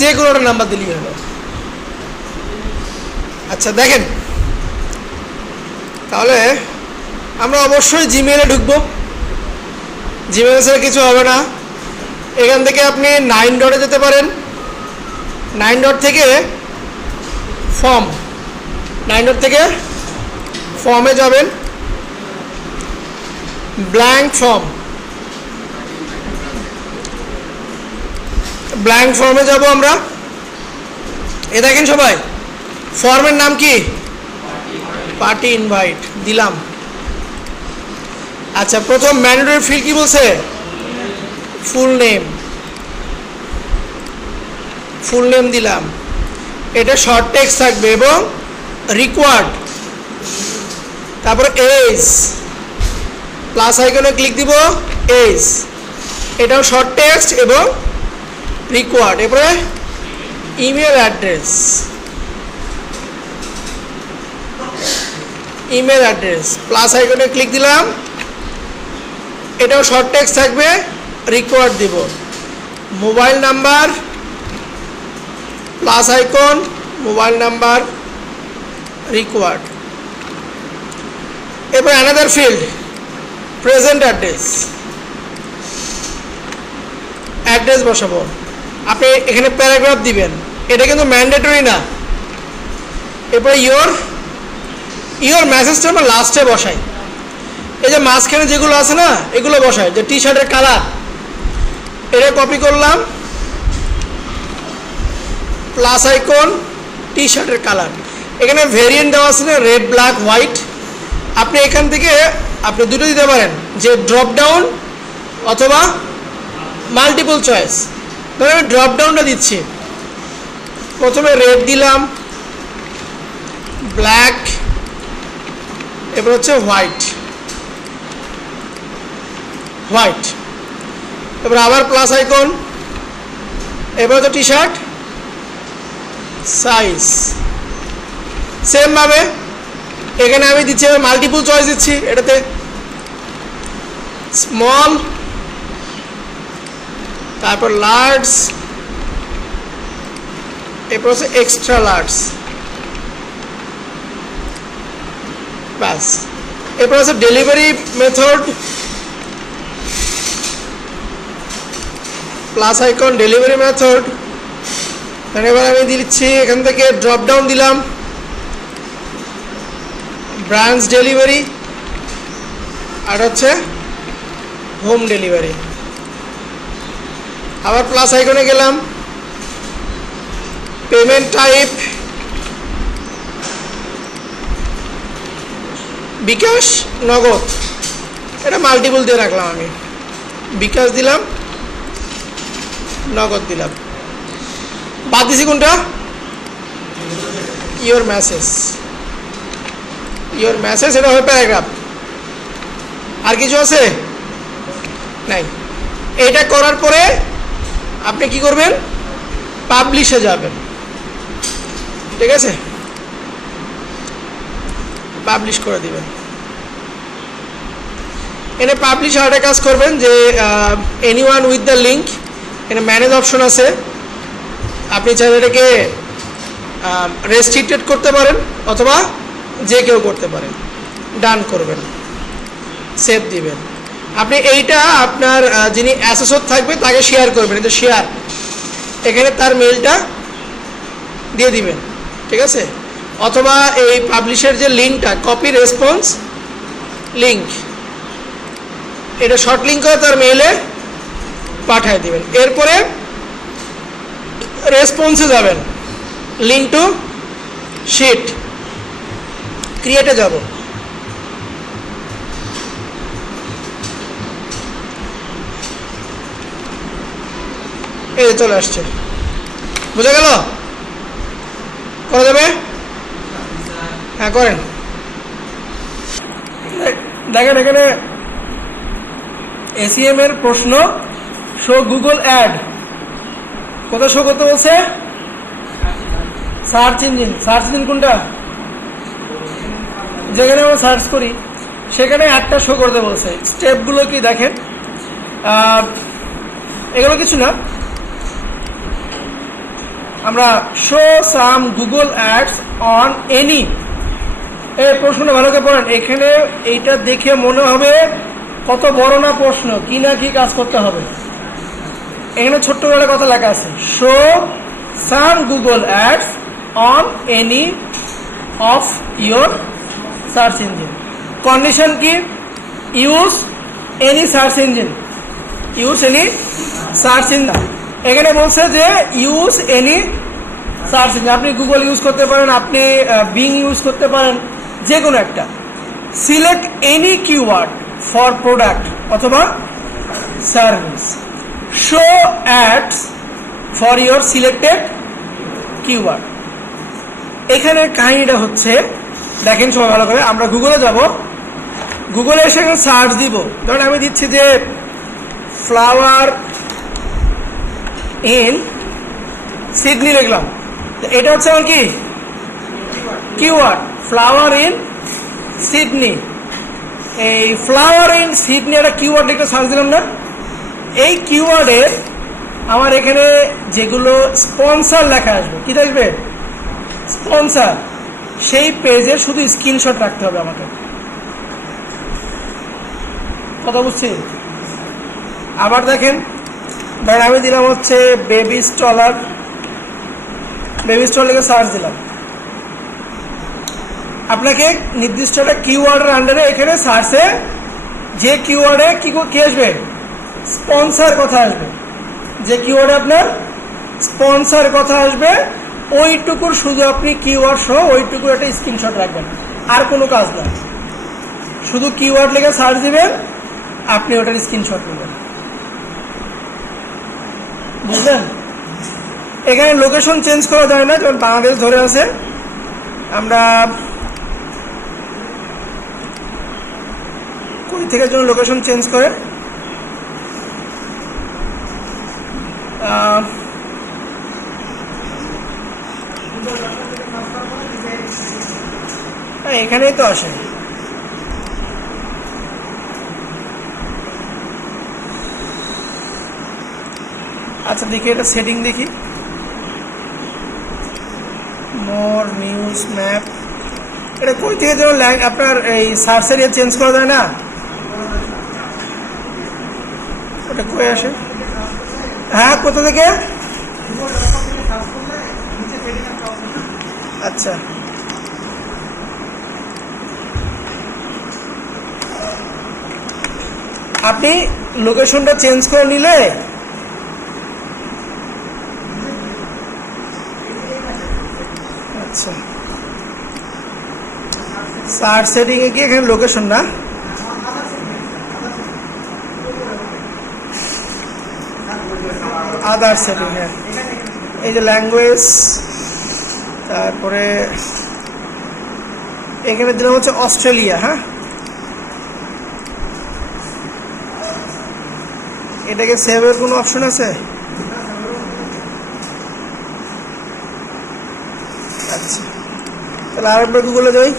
যে কোনো একটা নাম্বার দিলেই হলো। আচ্ছা দেখেন, তাহলে আমরা অবশ্যই জিমেইলে ঢুকবো। জিমেইল ছাড়া কিছু হবে না। এখান থেকে আপনি 9 ডটে যেতে পারেন। 9 ডট থেকে ফর্ম, 9 ডট থেকে ফর্মে যাবেন, ব্ল্যাঙ্ক ফর্ম, ব্ল্যাঙ্ক ফর্মে যাব আমরা। এ দেখেন সবাই, ফর্মের নাম কি? পার্টি ইনভাইট দিলাম। আচ্ছা, প্রথম ম্যান্ডেটরি ফিল্ড কি বলছে? ফুল নেম, ফুল নেম দিলাম। এটা শর্ট টেক্সট থাকবে এবং রিকোয়ার্ড। তারপর এজ, প্লাস আইকনে ক্লিক দিব, এজ, এটাও শর্ট টেক্সট এবং রিকোয়ার্ড। এরপরে email address, email address, plus আইকনে ক্লিক দিলাম, এটাও শর্ট টেক্সট থাকবে, রিকোয়ার্ড দিব। Mobile number, plus icon, mobile number, required. এরপর another field, present address, address বসাবো। আপনি এখানে প্যারাগ্রাফ দিবেন, এটা কিন্তু ম্যান্ডেটরি না। এরপরে ইয়োর মেসেজটা আমরা লাস্টে বসাই। এই যে মাঝখানে যেগুলো আছে না, এগুলো বসাই। যে টি শার্টের কালার, এটা কপি করলাম, প্লাস আইকন, টি শার্টের কালার। এখানে ভেরিয়েন্ট দেওয়া আছে না, রেড, ব্ল্যাক, হোয়াইট। আপনি এখান থেকে আপনি দুটো দিতে পারেন, যে ড্রপ ডাউন অথবা মাল্টিপল চয়েস। ধরুন আমি ড্রপ ডাউনটা দিচ্ছি। প্রথমে রেড দিলাম, ব্ল্যাক, এরপর হচ্ছে হোয়াইট, হোয়াইট। এবার আবার প্লাস আইকন, এবার হচ্ছে টি শার্ট সাইজ। সেমভাবে এখানে আমি দিচ্ছি, মাল্টিপল চয়েস দিচ্ছি। এটাতে স্মল, তারপর লার্জ, এরপর হচ্ছে এক্সট্রা লার্জ, ব্যাস। এরপর হচ্ছে delivery method, plus icon, delivery method. এবার আমি দিচ্ছি এখান থেকে ড্রপ ডাউন দিলাম, ব্রাঞ্চ ডেলিভারি, আর হচ্ছে হোম ডেলিভারি। আবার প্লাস আইকনে গেলাম, পেমেন্ট টাইপ, বিকাশ, নগদ। এটা মাল্টিপল দিয়ে রাখলাম আমি, বিকাশ দিলাম, নগদ দিলাম। বাদ দিছি কোনটা? Your message, your message. এটা হবে প্যারাগ্রাফ। আর কিছু আছে? নাই। এটা করার পরে আপনি কি করবেন? পাবলিশে যাবেন, ঠিক আছে? পাবলিশ করে দিবেন। এনে পাবলিশ আরেকটা কাজ করবেন, যে এনিওয়ান উইথ দ্য লিঙ্ক, এখানে ম্যানেজ অপশন আছে। আপনি চাইলে এটাকে রেস্ট্রিক্টেড করতে পারেন অথবা যে কেউ করতে পারেন। ডান করবেন, সেভ দিবেন। আপনি এইটা আপনার যিনি অ্যাসোসিয়েট থাকবে তাকে শেয়ার করবেন। এটা শেয়ার, এখানে তার মেলটা দিয়ে দিবেন, ঠিক আছে? অথবা এই পাবলিশের যে লিঙ্কটা, কপি রেসপন্স লিঙ্ক, এটা শর্ট লিঙ্ক করে তার মেইলে পাঠিয়ে দিবেন। এরপরে রেসপন্সে যাবেন, লিঙ্ক টু শিট, ক্রিয়েটে যাব। এই চলে আসছে, বুঝা গেল? করা যাবে? হ্যাঁ করেন। দেখেন এখানে এসইএম এর প্রশ্ন, শো গুগল অ্যাড। কোথায় শো করতে বলছে? Search engine. সার্চ ইঞ্জিন কোনটা? যেখানে আমরা সার্চ করি সেখানে একটা শো করতে বলছে। স্টেপগুলো কি দেখেন, এগুলো কিছু না, আমরা show some Google ads on any, এই প্রশ্নটা ভালো করে পড়েন। এখানে এইটা দেখে মনে হবে কত বড় না প্রশ্ন, কি না কি কাজ করতে হবে। এখানে ছোট্ট করে কথা লেখা আছে, show some Google ads on any of your search engine. Condition কি? Use any search engine, use any search engine. এখানে বলছে যে ইউজ এনি সার্চ ইঞ্জিন, আপনি গুগল ইউজ করতে পারেন, আপনি বিং ইউজ করতে পারেন, যে কোনো একটা। Select any keyword for product অথবা service, show ads for your selected keyword. এখানে কাহিনীটা হচ্ছে, দেখেন সবাই ভালো করে, আমরা গুগলে যাব, গুগলে এসে সার্চ দিব। ধরুন আমি দিচ্ছি যে ফ্লাওয়ার ইন সিডনি লিখলাম, এটা হচ্ছে আমার কি কিওয়ার্ড, ফ্লাওয়ার ইন সিডনি। এই ফ্লাওয়ার ইন সিডনি একটা কিওয়ার্ড লিখে সার্চ দিলাম না, এই কিওয়ার্ডে আমার এখানে যেগুলো স্পন্সর লেখা আসবে, কি থাকবে? স্পন্সর। সেই পেজের শুধু স্ক্রিনশট রাখতে হবে আমাকে, কথা বুঝছি? আবার দেখেন, ধরেন আমি দিলাম হচ্ছে বেবি স্টলার, বেবি স্টল লিখে সার্চ দিলাম। আপনাকে নির্দিষ্ট একটা কিওয়ার্ডের আন্ডারে এখানে সার্চে যে কিওয়ার্ডে কি আসবে? স্পন্সর কথা আসবে। যে কিওয়ার্ডে আপনার স্পন্সর কথা আসবে, ওইটুকুর শুধু আপনি কিওয়ার্ড সহ ওইটুকুর একটা স্ক্রিনশট রাখবেন, আর কোনো কাজ না। শুধু কিওয়ার্ড লিখে সার্চ দিবেন, আপনি ওটার স্ক্রিনশট নেবেন, বুঝলেন? এখানে লোকেশন চেঞ্জ করা যায় না, যেমন বাংলাদেশ ধরে আছে, আমরা কই থেকে যেন লোকেশন চেঞ্জ করে, এখানেই তো আসে। আচ্ছা দেখি, এটা সেটিং দেখি, মোর নিউজ ম্যাপ, এটা কই থেকে যেন আপনার এই সার্চের ইয়ে চেঞ্জ করা যায় না, ওটা কই আসে? হ্যাঁ, কোথা থেকে? আচ্ছা, আপনি লোকেশনটা চেঞ্জ করে নিলে আচ্ছা, সার্চ সেটিং এ গিয়ে এখানে লোকেশন না, আদার সেটিং, হ্যাঁ, এই যে ল্যাঙ্গুয়েজ, তারপরে এখানে দিলাম হচ্ছে অস্ট্রেলিয়া। হ্যাঁ, এটাকে সেভের কোনো অপশন আছে? আচ্ছা, তাহলে আরেকবার গুগলে যাই।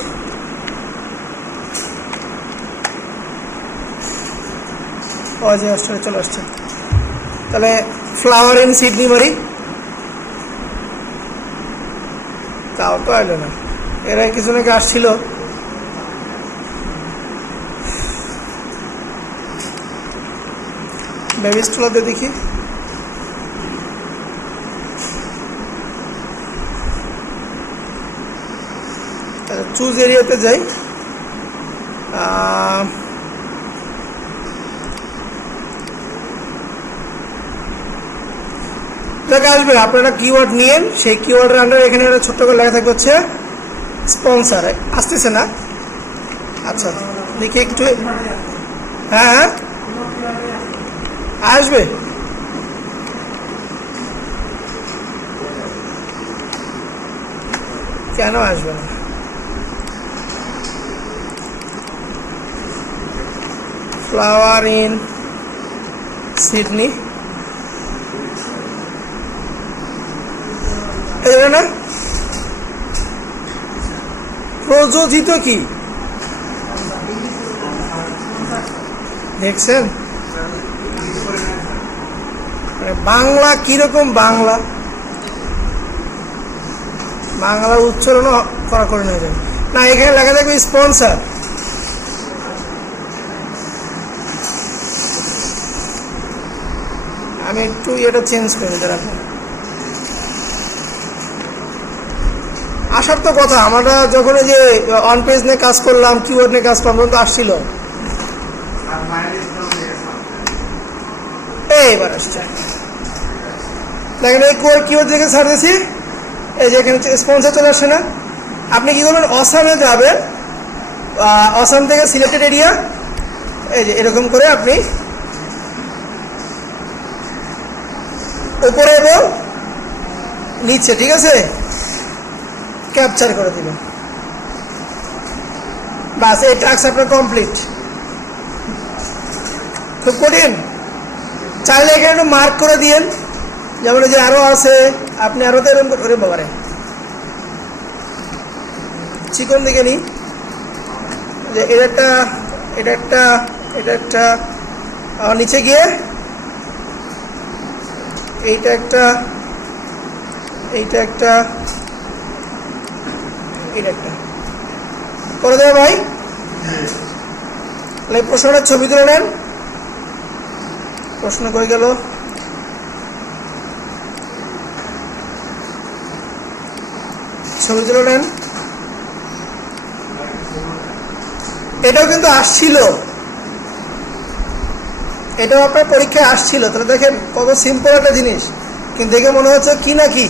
যে অস্ট্রেলিয়া চলে আসছে, তাহলে ফ্লাওয়ার ইন সিডনি মারি, তাও তো আইলো না। এরা কিছু নাকি আসছিল, বেবি স্টলাতে দেখি, চুজ এরিয়াতে যাই, আসবে। আপনারা কিওয়ার্ড নিয়েন, সেই কিওয়ার্ডের আন্ডারে এখানে একটা ছোট্ট করে লেখা থাকবে হচ্ছে স্পন্সর। আসতেছে না? আচ্ছা দেখি একটু, হ্যাঁ আসবে, কেন আসবে না? ফ্লাওয়ার ইন সিডনি, না প্রযোজিত কি দেখছেন? বাংলা কিরকম বাংলা, বাংলার উচ্চারণও করা করে নিয়ে যাবে না। এখানে লেখা থাকবে স্পন্সর। আমি একটু এটা চেঞ্জ করে দিতে রাখবো। আসার তো কথা, আমরা যখন এই যে অন পেজ নিয়ে কাজ করলাম, কিওয়ার্ড নিয়ে কাজ করলাম, তখন তো আসছিল। এইবার আসছে দেখেন, এই কিওয়ার্ড থেকে ছাড় দিয়েছি, এই যে এখানে স্পন্সর চলে আসছে না। আপনি কী করবেন, অসামে যাবেন, অসাম থেকে সিলেক্টেড এরিয়া, এই যে এরকম করে আপনি উপরে এবং নিচে, ঠিক আছে, ক্যাপচার করে দিবেন। বাস, এই টাস্ক আপনার কমপ্লিট। খুব কঠিন? চাইলে এখানে একটু মার্ক করে দিয়েন, যেমন যে আরও আছে, আপনি আরও তো এরকম করে বাবারে চিকন দিকে নিই, যে এটা একটা, এটা একটা, এটা একটা, নিচে গিয়ে এইটা একটা, এইটা একটা, এটা একটা করে দেবে ভাই। এই প্রশ্নটার ছবি তুলে নেন। প্রশ্ন কই গেল? ছবি তুলে নেন। এটাও কিন্তু আসছিল, এটাও আপনার পরীক্ষায় আসছিল। তাহলে দেখেন কত সিম্পল একটা জিনিস, কিন্তু দেখে মনে হচ্ছে কি না কি,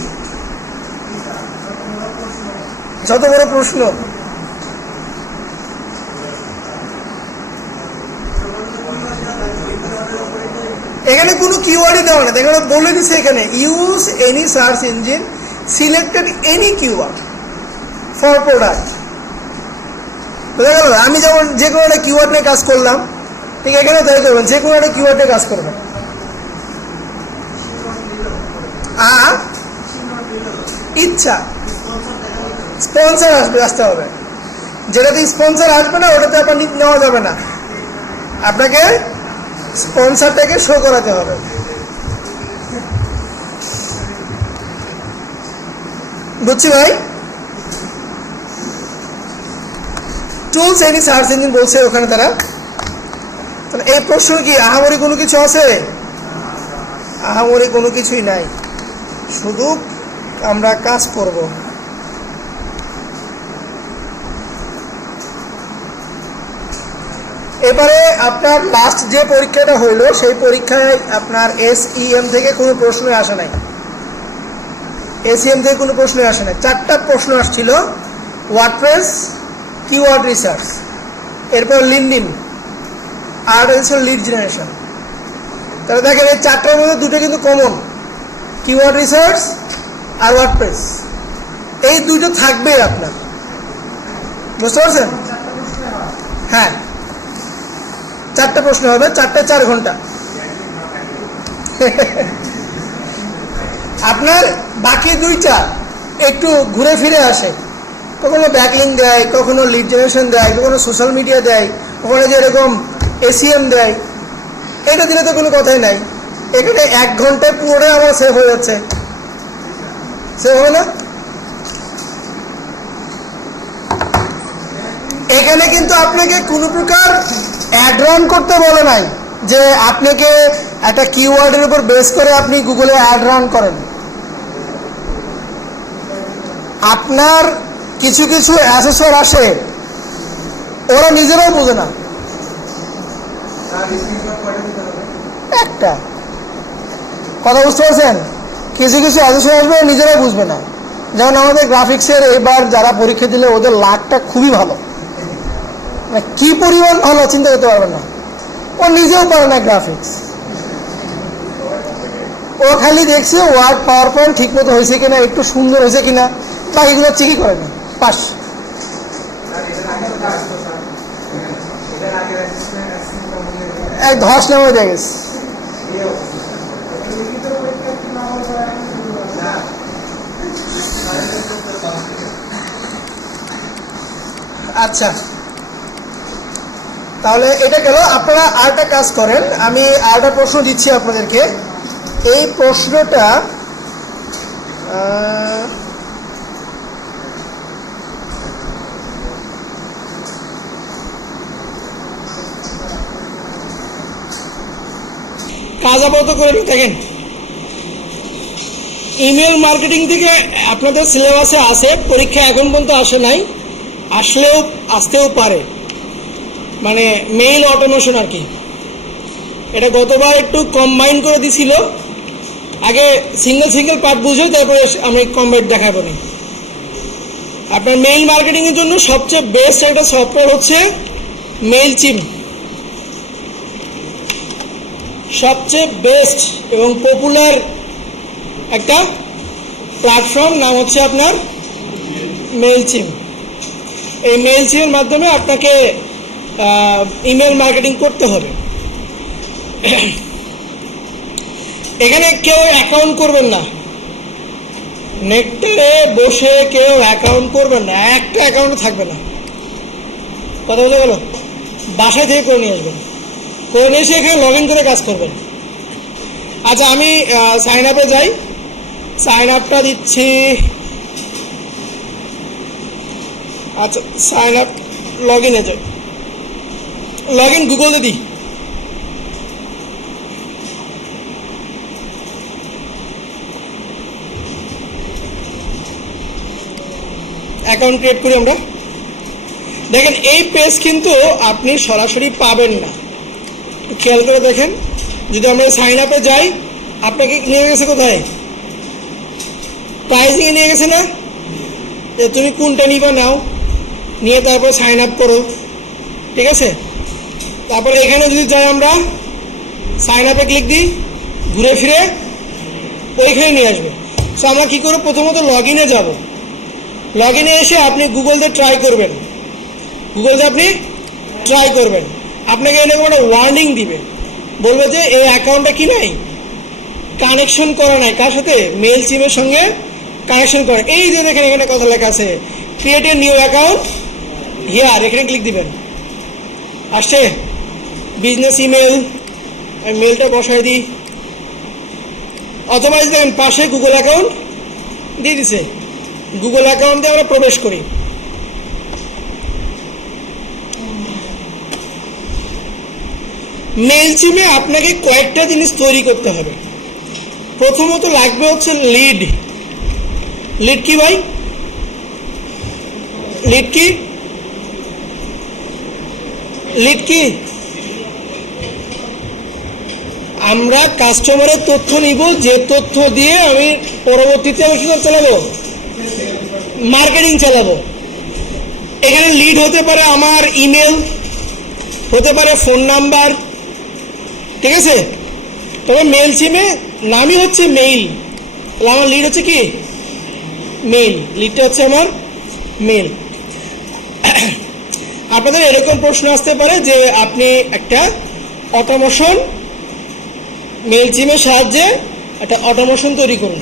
যত বড় প্রশ্ন। এখানে কোনো কিওয়ার্ডই দেওয়া না, দেখেন বলে দিচ্ছে এখানে use any search engine selected any keyword for product. বোঝা গেল? আমি যেমন যে কোনো একটা কিওয়ার্ড নিয়ে কাজ করলাম, ঠিক এখানে তাই করবেন, যে কোনো একটা কিওয়ার্ড নিয়ে কাজ করবেন। ইচ্ছা স্পন্সর আসতে হবে, যেটাতে স্পন্সর আসবে না ওটাতে আপনার নেওয়া যাবে না, আপনাকে স্পন্সরটাকে শো করাতে হবে। বুঝছি ভাই? টুলস এনি সার্চ ইঞ্জিন বলছে ওখানে তারা। এই প্রশ্ন কি আহামরি কোনো কিছু আছে? আহামরি কোনো কিছুই নাই, শুধু আমরা কাজ করব। এবারে আপনার লাস্ট যে পরীক্ষাটা হইল, সেই পরীক্ষায় আপনার SEM থেকে কোনো প্রশ্নই আসে নাই। SEM থেকে কোনো প্রশ্নই আসে নাই। 4টা প্রশ্ন আসছিল, ওয়ার্ডপ্রেস, কিওয়ার্ড রিসার্চ, এরপর লিঙ্কডইন, আর হচ্ছে লিড জেনারেশন। তাহলে দেখেন এই 4টার মধ্যে 2টা কিন্তু কমন, কিওয়ার্ড রিসার্চ আর ওয়ার্ডপ্রেস, এই 2টো থাকবেই আপনার। বুঝতে পারছেন? হ্যাঁ, 4টা প্রশ্ন হবে, 4টায় 4 ঘন্টা। আপনার বাকি 2টা একটু ঘুরে ফিরে আসে, কখনো ব্যাকলিঙ্ক দেয়, কখনো লিড জেনারেশন দেয়, কখনো সোশ্যাল মিডিয়া দেয়, কখনো যে এরকম SEM দেয়। এটা দিলে তো কোনো কথাই নাই, এখানে 1 ঘন্টায় পুরোটাই আমার সেভ হয়ে যাচ্ছে। সেভ হবে না? এখানে কিন্তু আপনাকে কোনো প্রকার অ্যাড রান করতে বলে নাই, যে আপনাকে একটা কিওয়ার্ডের উপর বেস করে আপনি গুগলে অ্যাড রান করেন। আপনার কিছু কিছু অ্যাসেসর আসে, ওরা নিজেরাও বোঝে না। একটা কথা বুঝতে পারছেন? কিছু কিছু অ্যাসেসর আসবে, নিজেরাই বুঝবে না। যেমন আমাদের গ্রাফিক্সের এবার যারা পরীক্ষা দিলে, ওদের লাকটা খুবই ভালো, কি পরিমাণ ভালো চিন্তা করতে পারবেন না। ও নিজেও পারে না গ্রাফিক্স, ও খালি দেখছে ওয়ার্ড পাওয়ার পয়েন্ট ঠিক মতো হয়েছে কিনা, একটু সুন্দর হয়েছে কিনা, বাকিগুলো চেকই করে না, পাস। এক ধস নামে হয়ে গেছে। আচ্ছা, তাহলে এটা গেল। আপনারা আরেকটা কাজ করেন, আমি আরেকটা প্রশ্ন দিচ্ছি আপনাদেরকে। এই প্রশ্নটা কাজ আপাতত করে দেখেন। ইমেল মার্কেটিং থেকে আপনাদের সিলেবাসে আছে, পরীক্ষা এখন পর্যন্ত আসে নাই, আসলেও আসতেও পারে, মানে মেইল অটোমেশন আর কি। এটা গতবার একটু কম্বাইন করে দিছিল, আগে সিঙ্গেল সিঙ্গেল পার্ট বুঝে তারপরে আমি কম্বাইন দেখাবো নি। আপনার মেইল মার্কেটিংয়ের জন্য সবচেয়ে বেস্ট একটা সফটওয়্যার হচ্ছে মেইলচিম। সবচেয়ে বেস্ট এবং পপুলার একটা প্ল্যাটফর্ম, নাম হচ্ছে আপনার মেইলচিম। এই মেইলচিমের মাধ্যমে আপনাকে ইমেল মার্কেটিং করতে হবে। এখানে কেউ অ্যাকাউন্ট করবেন না, নেটে বসে কেউ অ্যাকাউন্ট করবেন না, একটা অ্যাকাউন্ট থাকবে না। কথা বলতে গেল বাসায় থেকে করে নিয়ে আসবেন, করে নিয়ে এসে এখানে লগ ইন করে কাজ করবেন। আচ্ছা, আমি সাইন আপে যাই, সাইন আপটা দিচ্ছি। আচ্ছা, সাইন আপ লগ ইনে যাই, লগ ইন গুগলে দিই। অ্যাকাউন্ট ক্রিয়েট করি আমরা। দেখেন এই পেজ কিন্তু আপনি সরাসরি পাবেন না, খেয়াল করে দেখেন। যদি আমরা সাইন আপে যাই, আপনাকে নিয়ে গেছে কোথায়? প্রাইজিংয়ে নিয়ে গেছে না, যে তুমি কোনটা নিবা নাও, নিয়ে তারপরে সাইন আপ করো, ঠিক আছে। তারপরে এখানে যদি যাই আমরা সাইন আপে ক্লিক দিই, ঘুরে ফিরে ওইখানে নিয়ে আসবে। সো আমরা কী করবো, প্রথমত লগ ইনে যাবো। লগ ইনে এসে আপনি গুগল দিয়ে ট্রাই করবেন, গুগল দিয়ে আপনি ট্রাই করবেন। আপনাকে এরকম একটা ওয়ার্নিং দিবে, বলবে যে এই অ্যাকাউন্টটা কি নাই, কানেকশন করা নাই, কার সাথে? মেইলচিমের সঙ্গে কানেকশন করা। এই যে দেখেন এখানে কথা লেখা আছে, create a new account here, এখানে ক্লিক দিবেন। আসছে বিজনেস ইমেল, আমি মেলটা বসাই দিই, অথবা দেখেন পাশে গুগল অ্যাকাউন্ট দিয়ে দিছে, গুগল অ্যাকাউন্টে আমরা প্রবেশ করি। মেইলচিমে আপনাকে কয়েকটা জিনিস তৈরি করতে হবে। প্রথমত লাগবে হচ্ছে লিড। লিড কি ভাই? লিড কি? লিড কি? আমরা কাস্টমারের তথ্য নিব, যে তথ্য দিয়ে আমি পরবর্তীতে আমি কি চালাবো? মার্কেটিং চালাবো। এখানে লিড হতে পারে আমার ইমেল, হতে পারে ফোন নাম্বার, ঠিক আছে। তবে মেইলচিমে নামই হচ্ছে মেইল, তাহলে আমার লিড হচ্ছে কি? মেইল। লিডটা হচ্ছে আমার মেইল। আপনাদের এরকম প্রশ্ন আসতে পারে যে আপনি একটা অটোমেশন, মেইলচিমের সাহায্যে একটা অটোমেশন তৈরি করুন,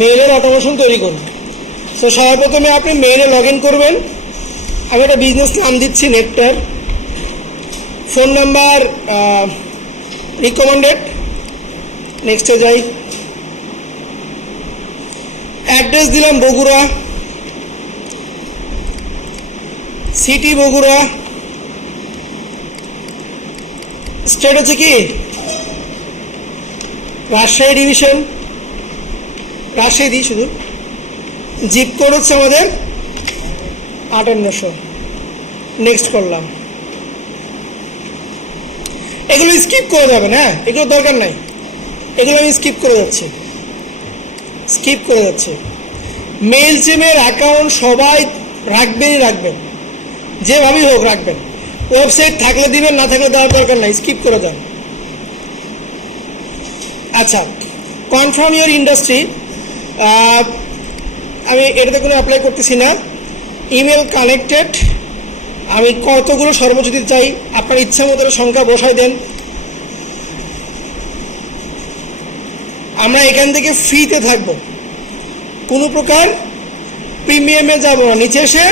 মেইলের অটোমেশন তৈরি করুন। তো সর্বপ্রথমে আপনি মেইলে লগ ইন করবেন। আমি একটা বিজনেস নাম দিচ্ছি নেকটার, ফোন নাম্বার রিকমেন্ডেড, নেক্সটে যাই। অ্যাড্রেস দিলাম বগুড়া, সিটি বগুড়া, স্টেট হচ্ছে কি? রাজশাহী ডিভিশন, রাজশাহী দিই শুধু। জিপ কোড হচ্ছে আমাদের 5800, নেক্সট করলাম। এগুলো স্কিপ করে যাবেন, হ্যাঁ, এগুলো দরকার নাই, এগুলো আমি স্কিপ করে যাচ্ছি, স্কিপ করে যাচ্ছে। মেইলচিমের অ্যাকাউন্ট সবাই রাখবেনই রাখবেন, যেভাবেই হোক রাখবেন। ওয়েবসাইট থাকলে দিবেন, না থাকলে দেওয়ার দরকার নাই, স্কিপ করে যান। আচ্ছা, কনফার্ম ইউর ইন্ডাস্ট্রি, আমি এটাতে কোনো অ্যাপ্লাই করতেছি না। ইমেল কানেক্টেড, আমি কতগুলো সর্বোচ্চ দিতে চাই, আপনার ইচ্ছা মতো সংখ্যা বসাই দেন। আমরা এখান থেকে ফ্রিতে থাকব, কোনো প্রকার প্রিমিয়ামে যাব না, নিচে এসে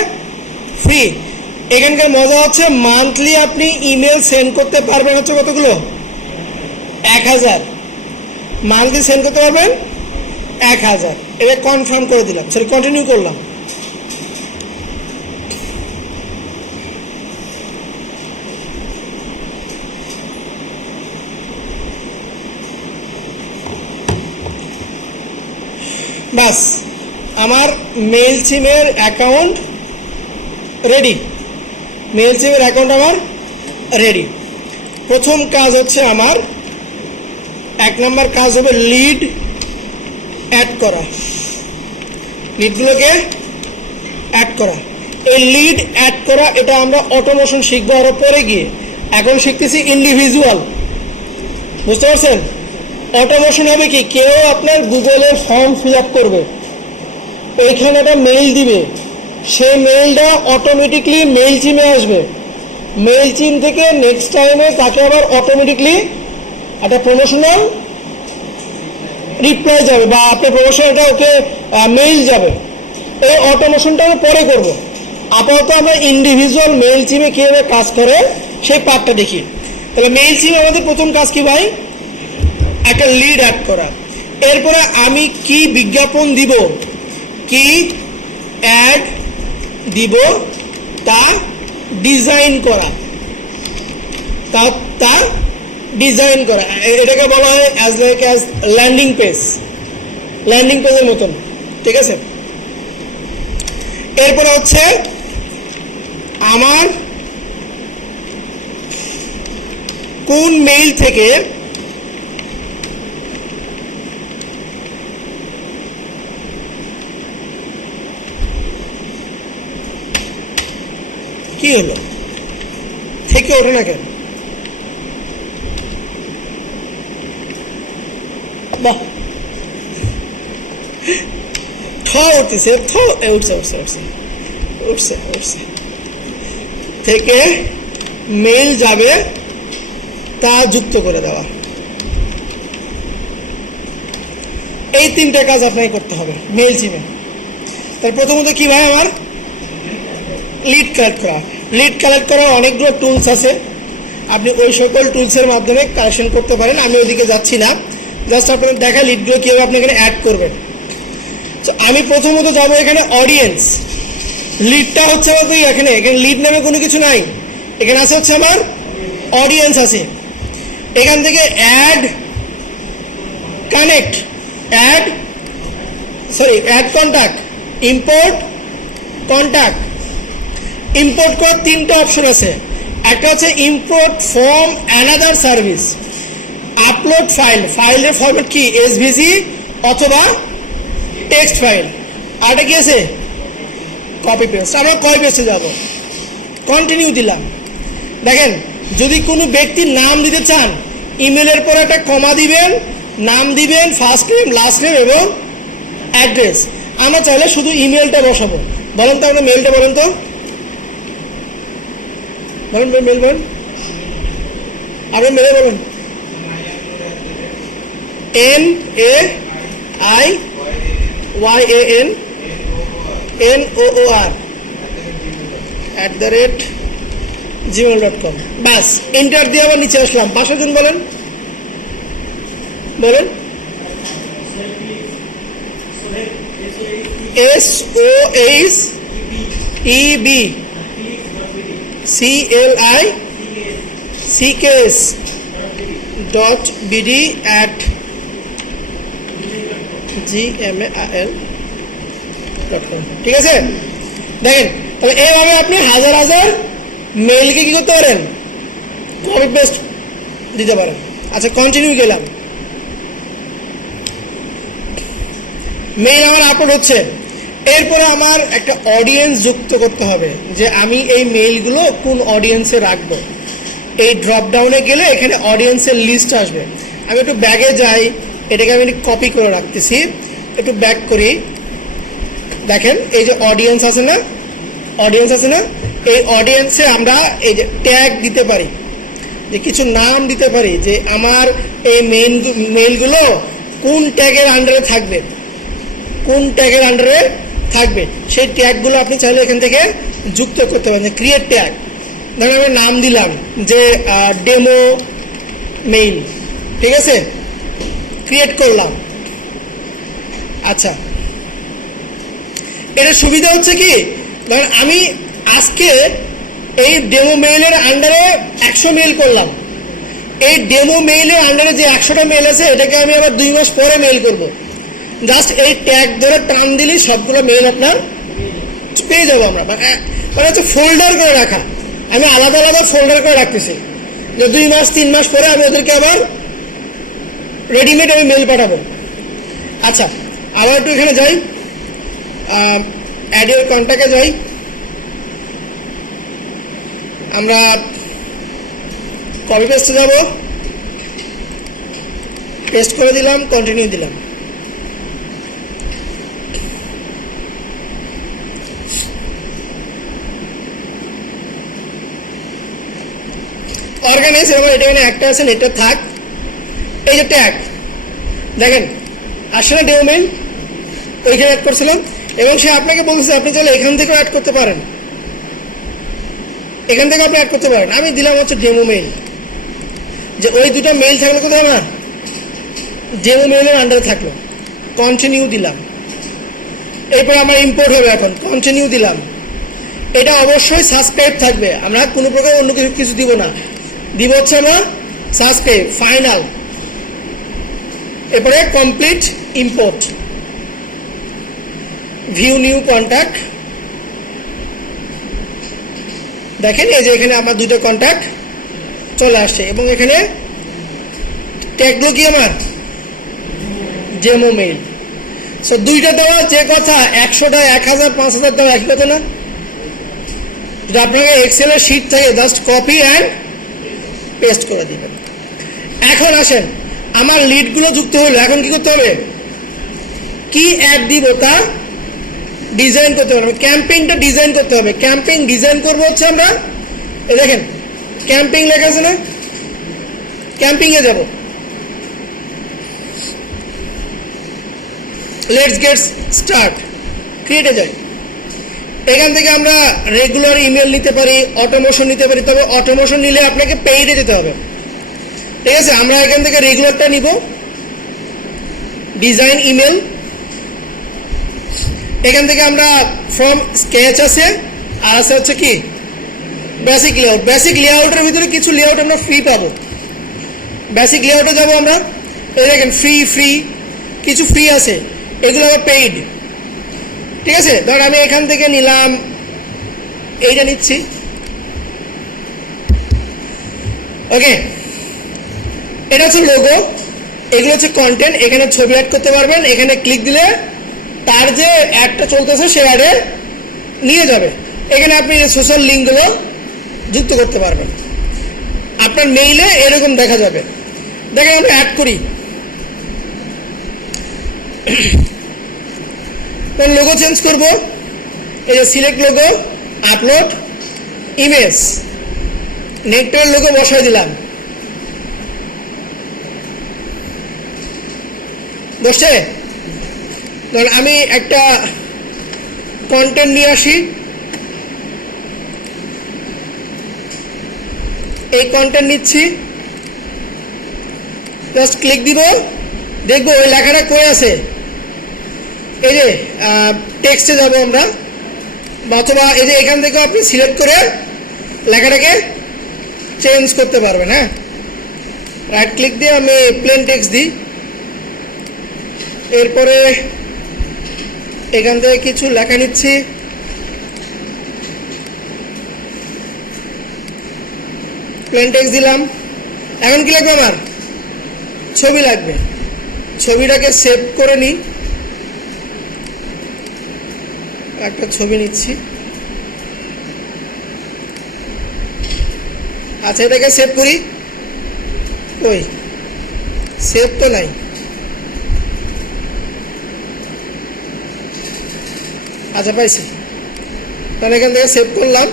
ফ্রি। এখানকার মজা হচ্ছে মান্থলি আপনি ইমেল সেন্ড করতে পারবেন হচ্ছে কতগুলো? 1000 মান্থলি সেন্ড করতে পারবেন 1000। এটা কনফার্ম করে দিলাম, সরি কন্টিনিউ করলাম। বাস আমার মেইল সিমের অ্যাকাউন্ট রেডি। মেইল সিমের অ্যাকাউন্ট আমার রেডি। প্রথম কাজ হচ্ছে আমার 1 নম্বর কাজ হবে লিড অ্যাড করা, লিডগুলোকে অ্যাড করা। এই লিড অ্যাড করা এটা আমরা অটোমেশন শিখবো আরো পরে গিয়ে, এখন শিখতেছি ইন্ডিভিজুয়াল। বুঝতে পারছেন? অটোমেশন হবে কি, কেউ আপনার গুগলের ফর্ম ফিল আপ করবে, ওইখানে একটা মেইল দিবে, সেই মেইলটা অটোমেটিকলি মেইল চিমে আসবে, মেইল চিম থেকে নেক্সট টাইমে তাকে আবার অটোমেটিকলি একটা প্রমোশনাল রিপ্লাই যাবে বা আপনার প্রমোশনটা ওকে মেইল যাবে। এই অটোমেশনটা আমরা পরে করব। আপাতত আমরা ইন্ডিভিজুয়াল মেইল চিমে কীভাবে কাজ করে সেই পার্টটা দেখি। তাহলে মেইল চিমে আমাদের প্রথম কাজ কি ভাই? একটা লিড অ্যাড করা। এরপরে আমি কি বিজ্ঞাপন দিব, কি অ্যাড দিব তা ডিজাইন করা, তা ডিজাইন করা। এটাকে বলা হয় as like as landing page, landing পেজের মতন। ঠিক আছে? এরপরে হচ্ছে আমার কোন মেইল থেকে কি হলো, থেকে ওঠে না কেন? বাহ, উঠতেছে, উঠছে থেকে মেইল যাবে তা যুক্ত করে দেওয়া। এই 3টা কাজ আপনাকে করতে হবে মেইল চিমে। তার প্রথমত কি ভাই? আমার লিড কালেক্ট করা। লিড কালেক্ট করার অনেকগুলো টুলস আছে, আপনি ওই সকল টুলসের মাধ্যমে কালেকশন করতে পারেন। আমি ওইদিকে যাচ্ছি না, জাস্ট আপনাদের দেখা লিডগুলো কীভাবে আপনি এখানে অ্যাড করবেন। তো আমি প্রথমত যাবো এখানে অডিয়েন্স। লিডটা হচ্ছে আমাদের এখানে লিড নামে কোনো কিছু নাই, এখানে আছে হচ্ছে আমার অডিয়েন্স আছে। এখান থেকে add connect, add contact, import contact. Import করার 3টা অপশন আছে। একটা হচ্ছে import from another service, upload file, ফাইলের ফরম্যাট কি এসভিজি অথবা টেক্সট ফাইল। আরটা কি আছে? Copy paste. আমরা কপি পেস্টে যাব, কন্টিনিউ দিলাম। দেখেন, যদি কোনো ব্যক্তির নাম দিতে চান, ইমেলের পর একটা কমা দিবেন, নাম দিবেন, ফার্স্ট নেম, লাস্ট নেম এবং অ্যাড্রেস। আমরা চাইলে শুধু ইমেলটা বসাবো। বলেন তো আপনার মেলটা বলেন তো, বলেন মেল বলেন, আপনার মেলে বলেন NAIYANNOOR@gmail.com। ব্যাস, এন্টার দিয়ে আবার নিচে আসলাম। পাশের জন বলেন, বলেন SOHCKS.BD@gmail.com। ঠিক আছে? দেখেন, তাহলে এইভাবে আপনি হাজার হাজার মেইলকে কি করতে পারেন? কপি পেস্ট দিতে পারেন। আচ্ছা, কন্টিনিউ গেলাম। মেইল আমার আপলোড হচ্ছে। এরপরে আমার একটা অডিয়েন্স যুক্ত করতে হবে, যে আমি এই মেইলগুলো কোন অডিয়েন্সে রাখবো। এই ড্রপ ডাউনে গেলে এখানে অডিয়েন্সের লিস্ট আসবে। আমি একটু ব্যাগে যাই, এটাকে আমি কপি করে রাখতেছি, একটু ব্যাক করি। দেখেন, এই যে অডিয়েন্স আছে না, এই অডিয়েন্সে আমরা এই যে ট্যাগ দিতে পারি, যে কিছু নাম দিতে পারি, যে আমার এই মেইলগুলো কোন ট্যাগের আন্ডারে থাকবে, সেই ট্যাগগুলো আপনি চাইলে এখান থেকে যুক্ত করতে পারেন। যে ক্রিয়েট ট্যাগ, ধরেন আমি নাম দিলাম যে ডেমো মেইল। ঠিক আছে? ক্রিয়েট করলাম। আচ্ছা, এটার সুবিধা হচ্ছে কি, ধরেন আমি আজকে এই ডেমো মেইলের আন্ডারে 100 মেইল করলাম। এই ডেমো মেইলের আন্ডারে যে 100টা মেইল আছে, এটাকে আমি আবার 2 মাস পরে মেইল করব। জাস্ট এই ট্যাগ ধরে টান দিলেই সবগুলো মেইল আপনার পেয়ে যাবো আমরা। মানে হচ্ছে ফোল্ডার করে রাখা, আমি আলাদা আলাদা ফোল্ডার করে রাখতেছি, যে 2 মাস 3 মাস পরে আমি ওদেরকে আবার রেডিমেড আমি মেল পাঠাবো। আচ্ছা, আবার একটু এখানে যাই, অ্যাড ইউর কন্ট্যাক্টে যাই, আমরা কপি পেস্টে যাব, পেস্ট করে দিলাম, কন্টিনিউ দিলাম। অর্গানাইজ, এবং এটা এখানে একটা আছে, এটা থাক। এই যে ট্যাগ দেখেন আসলে না, ডোমেইন ওইখানে অ্যাড করছিলাম, এবং সে আপনাকে বলছে আপনি চাইলে এখান থেকেও অ্যাড করতে পারেন, এখান থেকে আপনি অ্যাড করতে পারেন। আমি দিলাম হচ্ছে ডেমো মেইল, যে ওই দুটো মেইল থাকলো কোথায় আমার ডেমো মেইলের আন্ডারে থাকলো, কন্টিনিউ দিলাম। এরপর আমার ইম্পোর্ট হবে, এখন কন্টিনিউ দিলাম। এটা অবশ্যই সাবস্ক্রাইব থাকবে, আমরা কোনো প্রকার অন্য কিছু দিব না, দিব হচ্ছে আমরা সাবস্ক্রাইব ফাইনাল। এরপরে complete import, view new contact, দেখেন এই যে এখানে আমার দুটো কন্ট্যাক্ট চলে আসছে, এবং এখানে ট্যাগগুলো কি আমার ডেমো মেইল। সো দুইটা দেওয়া যে কথা, 100টা 1000 5000 দেওয়া একই কথা না? যদি আপনাকে এক্সেলের শিট থেকে জাস্ট কপি অ্যান্ড পেস্ট করে দিবেন। এখন আসেন, আমার লিডগুলো যুক্ত হলো, এখন কি করতে হবে, কি অ্যাড দিব তা ডিজাইন করতে হবে, ক্যাম্পেইনটা ডিজাইন করতে হবে। ক্যাম্পেইন ডিজাইন করবো হচ্ছে আমরা, এই দেখেন ক্যাম্পিং লেখা আছে না, ক্যাম্পিংয়ে যাব, লেটস গেট স্টার্ট, ক্রিয়েটে যাই। এখান থেকে আমরা রেগুলার ইমেল নিতে পারি, অটোমোশন নিতে পারি, তবে অটোমোশন নিলে আপনাকে পেইডে যেতে হবে, ঠিক আছে? আমরা এখান থেকে রেগুলারটা নিব, ডিজাইন ইমেল। এখান থেকে আমরা ফ্রম স্কেচ আছে, আর আছে হচ্ছে কি বেসিক লেআউট। বেসিক লেআউটের ভিতরে কিছু লেআউট আমরা ফ্রি পাবো, বেসিক লেআউটে যাব আমরা। এই দেখেন ফ্রি কিছু ফ্রি আছে, এগুলো হবে পেইড, ঠিক আছে? ধর আমি এখান থেকে নিলাম, এইটা নিচ্ছি, ওকে। এটা হচ্ছে লোগো, এগুলো হচ্ছে কন্টেন্ট, এখানে ছবি অ্যাড করতে পারবেন। এখানে ক্লিক দিলে তার যে অ্যাডটা চলতেছে সে অ্যাডে নিয়ে যাবে। এখানে আপনি সোশ্যাল লিঙ্কগুলো যুক্ত করতে পারবেন, আপনার মেইলে এরকম দেখা যাবে। দেখেন আমরা অ্যাড করি, কোন লোগো চেঞ্জ করব, এই যে সিলেক্ট লোগো, আপলোড ইমেজ, নেটের লোগো বসাই দিলাম, বসছে। ধর আমি একটা কন্টেন্ট নিয়ে আসি, এই কন্টেন্ট নিচ্ছি, জাস্ট ক্লিক দিব, দেখবো ওই লেখাটা কই আছে, এই যে টেক্সটে যাব আমরা, অথবা এই যে এখান থেকে আপনি সিলেক্ট করে লেখাটাকে চেঞ্জ করতে পারবেন। হ্যাঁ, রাইট ক্লিক দিয়ে আমি প্লেন টেক্সট দিই, এরপরে এখান থেকে কিছু লেখা নিচ্ছি, প্লেন টেক্সট দিলাম। এখন কি লাগবে আমার, ছবি লাগবে, ছবিটাকে সেভ করে নিই, একটা ছবি নিচ্ছি। আচ্ছা, এটাকে সেভ করি, ওই সেভ তো নাই, আচ্ছা পাইছি, তাহলে এখান থেকে সেভ করলাম।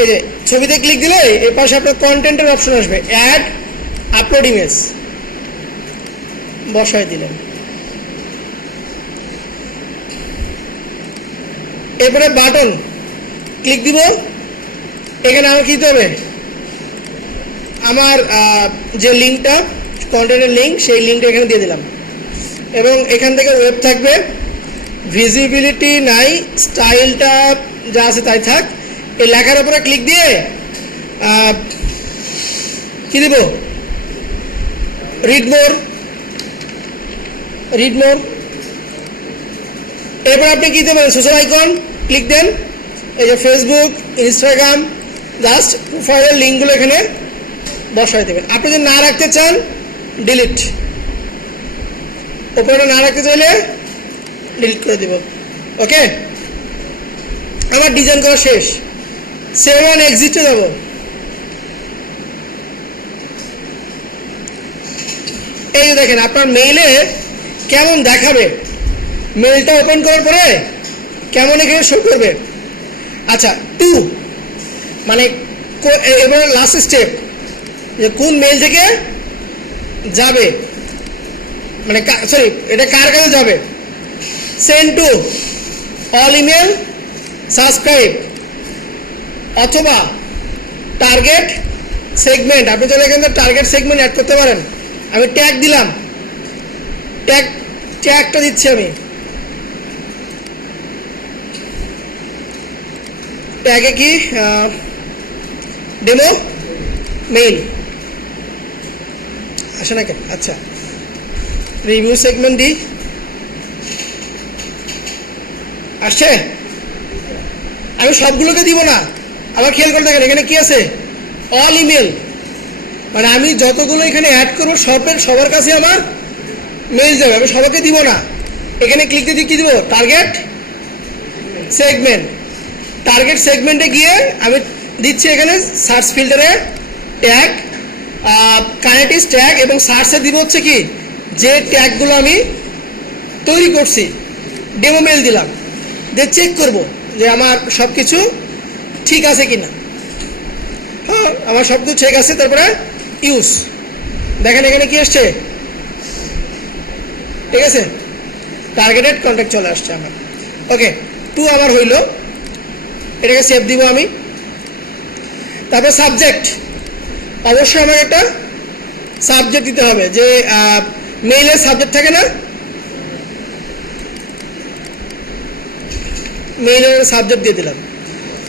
এই যে ছবিতে ক্লিক দিলে এর পাশে আপনার কন্টেন্টের অপশন আসবে, অ্যাড আপলোড ইমেজ, বসাই দিলেন। এরপরে বাটন ক্লিক দিব, এখানে আমার কি দিতে হবে, আমার যে লিঙ্কটা কন্টেন্টের লিঙ্ক, সেই লিঙ্কটা এখানে দিয়ে দিলাম, এবং এখান থেকে ওয়েব থাকবে, ভিজিবিলিটি নাই, স্টাইলটা যা আছে তাই থাক। এই লেখার উপরে ক্লিক দিয়ে কি দিব, রিড মোর, রিড মোর। এরপর আপনি কী দেবেন, সোশ্যাল আইকন ক্লিক দেন, এই যে ফেসবুক, ইনস্টাগ্রাম, জাস্ট প্রোফাইলের লিঙ্কগুলো এখানে বসাই দেবেন। আপনি যদি না রাখতে চান ডিলিট, ওপরে না রাখতে চাইলে ডিলিট করে দেব। ওকে, আমার ডিজাইন করা শেষ। সেভ অন এক্সিটে যাব। এই যে দেখেন আপনার মেইলে কেমন দেখাবে, মেইলটা ওপেন করার পরে কেমন এখানে শো করবে। আচ্ছা, টু মানে এবার লাস্ট স্টেপ, যে কোন মেইল থেকে যাবে, মানে সরি এটা কার কাছে যাবে। Send to all email subscribe অথবা টার্গেট সেগমেন্ট। আপনি তাহলে এখান থেকে টার্গেট সেগমেন্ট অ্যাড করতে পারেন। আমি ট্যাগ দিলাম, ট্যাগটা দিচ্ছি আমি, ট্যাগে কি ডেমো মেইল আসে না কেন। আচ্ছা, রিভিউ সেগমেন্ট দিই, আসছে। আমি সবগুলোকে দিব না, আবার খেয়াল করে দেখেন এখানে কি আছে, অল ইমেল, মানে আমি যতগুলো এখানে অ্যাড করবো সবার কাছে আমার মেইল যাবে, আমি সবাইকে দিব না। এখানে ক্লিক দিয়ে কি দিব, টার্গেট সেগমেন্ট। টার্গেট সেগমেন্টে গিয়ে আমি দিচ্ছি এখানে সার্চ ফিল্টারে ট্যাগ, কানেক্টিভ ট্যাগ, এবং সার্চে দিব হচ্ছে কি যে ট্যাগগুলো আমি তৈরি করছি, ডেমো মেইল দিলাম, দিয়ে চেক করব যে আমার সব কিছু ঠিক আছে কি না। হ্যাঁ, আমার সব কিছু ঠিক আছে। তারপরে ইউজ, দেখেন এখানে কি আসছে, ঠিক আছে, টার্গেটেড কন্ট্যাক্ট চলে আসছে আমার। ওকে, টু আমার হইল, এটাকে সেভ দিব আমি। তারপরে সাবজেক্ট, অবশ্যই আমাকে একটা সাবজেক্ট দিতে হবে, যে মেইলের সাবজেক্ট থাকে না, মেইলের সাবজেক্ট দিয়ে দিলাম,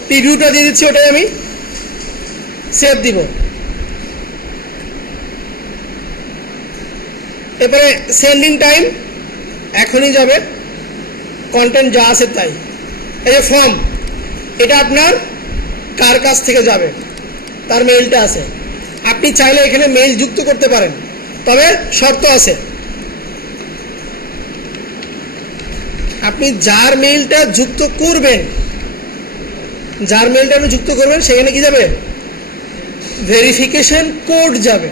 প্রিভিউটা দিয়ে দিচ্ছি, ওটাই আমি সেভ দিব। এরপরে সেন্ডিং টাইম এখনই যাবে, কন্টেন্ট যা আছে তাই। এই যে ফর্ম, এটা আপনার কার কাছ থেকে যাবে তার মেইলটা আছে, আপনি চাইলে এখানে মেইল যুক্ত করতে পারেন, তবে শর্ত আছে। আপনি যার মেইলটা যুক্ত করবেন, যার মেইলটা আপনি যুক্ত করবেন সেখানে কি যাবে, ভেরিফিকেশন কোড যাবে,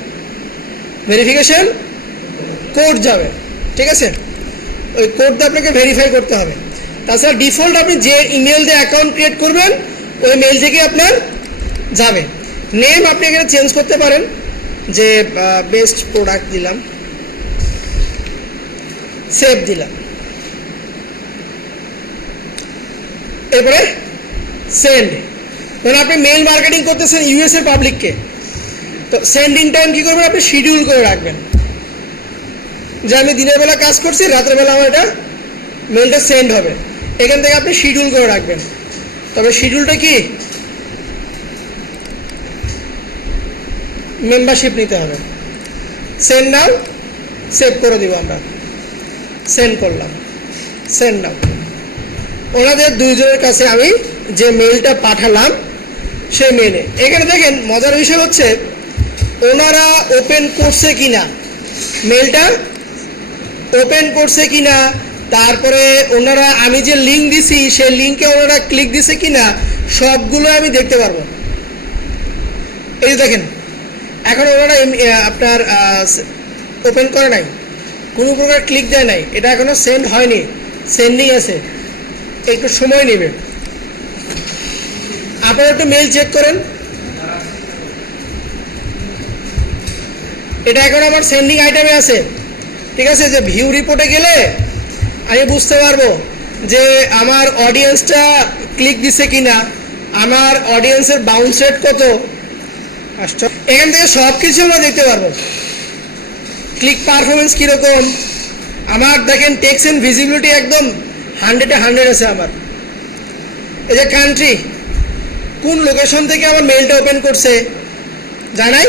ভেরিফিকেশন কোড যাবে, ঠিক আছে। ওই কোডটা আপনাকে ভেরিফাই করতে হবে। তাছাড়া ডিফল্ট আপনি যে ইমেল দিয়ে অ্যাকাউন্ট ক্রিয়েট করবেন ওই মেইল থেকে আপনার যাবে। নেম আপনি এখানে চেঞ্জ করতে পারেন, যে বেস্ট প্রোডাক্ট দিলাম, সেভ দিলাম। এরপরে সেন্ড, মানে আপনি মেইল মার্কেটিং করতেছেন ইউএস এর পাবলিককে, তো সেন্ডিং টাইম কি করবেন, আপনি শিডিউল করে রাখবেন, যে আমি দিনের বেলা কাজ করছি, রাতের বেলা আমার এটা মেইলটা সেন্ড হবে। এখান থেকে আপনি শিডিউল করে রাখবেন। তবে শিডিউলটা কি, মেম্বারশিপ নিতে হবে। সেন্ড নাও, সেভ করে দিব আমরা, সেন্ড করলাম, সেন্ড নাও। ওনাদের দুইজনের কাছে আমি যে মেইলটা পাঠালাম সেই মেইলে, এখানে দেখেন মজার বিষয় হচ্ছে ওনারা ওপেন করছে কিনা, মেইলটা ওপেন করছে কিনা, তারপরে ওনারা আমি যে লিঙ্ক দিছি সেই লিঙ্কে ওনারা ক্লিক দিছে কিনা, সবগুলো আমি দেখতে পারবো। এই দেখেন এখন ওনারা আপনার ওপেন করে নাই, কোনো প্রকার ক্লিক দেয় নাই, এটা এখনো সেন্ড হয়নি, সেন্ডিং আছে, একটু সময় নেবে। আপনারা একটু মেইল চেক করেন, এটা এখন আমার সেন্ডিং আইটেমে আছে, ঠিক আছে। যে ভিউ রিপোর্টে গেলে আমি বুঝতে পারবো যে আমার অডিয়েন্সটা ক্লিক দিছে কিনা, আমার অডিয়েন্সের বাউন্স রেট কত, এখান থেকে সব কিছু আমরা দেখতে পারবো। ক্লিক পারফরমেন্স কীরকম, আমার দেখেন টেক্সট এন্ড ভিজিবিলিটি একদম 100-এ 100 আছে আমার। এই যে কান্ট্রি, কোন লোকেশন থেকে আমার মেইলটা ওপেন করছে জানাই,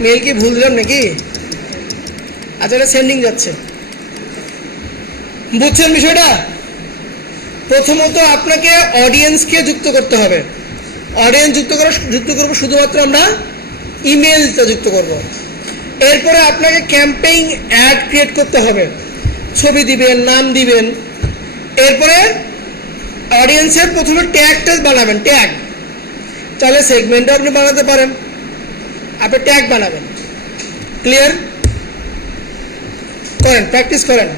মেল কি ভুল দিলাম নাকি? আচ্ছা, এটা সেন্ডিং যাচ্ছে। বুঝছেন বিষয়টা? প্রথমত আপনাকে অডিয়েন্সকে যুক্ত করতে হবে। অডিয়েন্স যুক্ত করবো শুধুমাত্র আমরা ইমেলটা যুক্ত করব। এরপরে আপনাকে ক্যাম্পেইন অ্যাড ক্রিয়েট করতে হবে, ছবি দিবেন, নাম দিবেন। এরপরে অডিয়েন্সের প্রথমে ট্যাগটা বানাবেন, ট্যাগ। তাহলে সেগমেন্টও আপনি বানাতে পারেন, আপনি ট্যাগ বানাবেন। ক্লিয়ার? করেন, প্র্যাকটিস করেন।